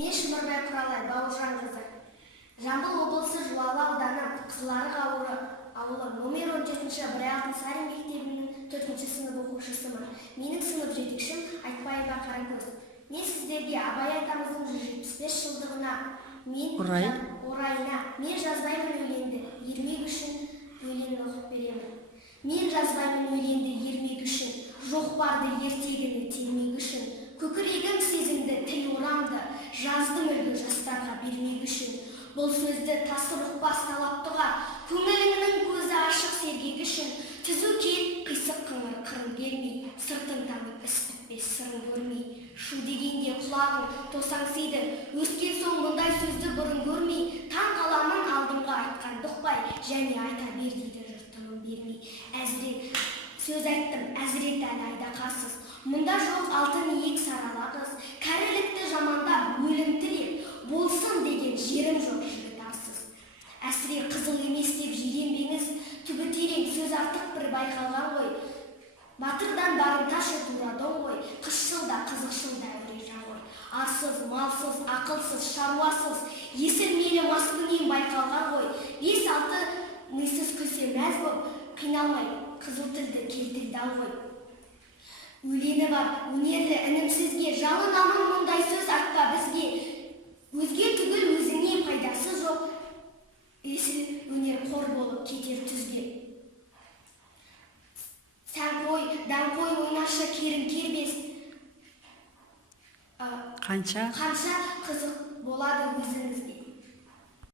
Мен Шымырбай Құралай, Бауыржан қызы. Жамбыл облысы Жуалы ауданы Қызыларық ауылы номер 17-ші Алтынсарин мектебінің 4-ші сынып оқушысымын. Менің сынып жетекшім Айтбаева Қаракөз. Мен сіздерге Абай атамыздың 175 жылдығына орайына мен жазбаймын өлеңді, ермек үшін өлең оқып беремін. Мен жазбаймын өлеңді ермек үшін, жоқ барды ертегіні термек үшін, көкірегім сезімді тіл орамды, жаздым үлгі жастарға бермек үшін. Бұл сөзді тасыр ұқпас талаптыға, көңіліңнің көзі ашық сергек үшін, түзу кет қисық қыңыр қырын келмей, сыртын танып іс бітпес сырын көрмей. Шу дегенде құлағың тосаңсиды, өскен соң мұндай сөзді бұрын көрмей, таң қаламын алдымға айтқан дұқпай, және айта бер дейді жұртымын бермей. Әзірет сөз айттым, әзірет әлі айда қарсыз, мұнда жоқ алтын иек сарала қыз, кәрілікті жамандап өлім тілеп, болсын деген жерім жоқ жігіт арсыз. Әсіре қызыл емес деп жиренбеңіз, түбі терең сөз артық бір байқалған ғой. Батырдан барымташы турадың ғой, қысшыл да қызықшыл да әуре жан ғой. Арсыз, малсыз, ақылсыз, шаруасыз, есірмелі маскүнем байқалған ғой. 5-6 мисыз күлсе мәз боп, қиналмай қызыл тілді келтірді ғой. Өлені бар, өнерлі інімсізге, жалынамын мұндай сөз айтпа бізге. Өзге түгіл өзіңе пайдасы жоқ, есіл өнер қор болып кетер түзге. Сән қой, дан қой ойнашы керім кербес. Қанша қызық болады өзіңізге.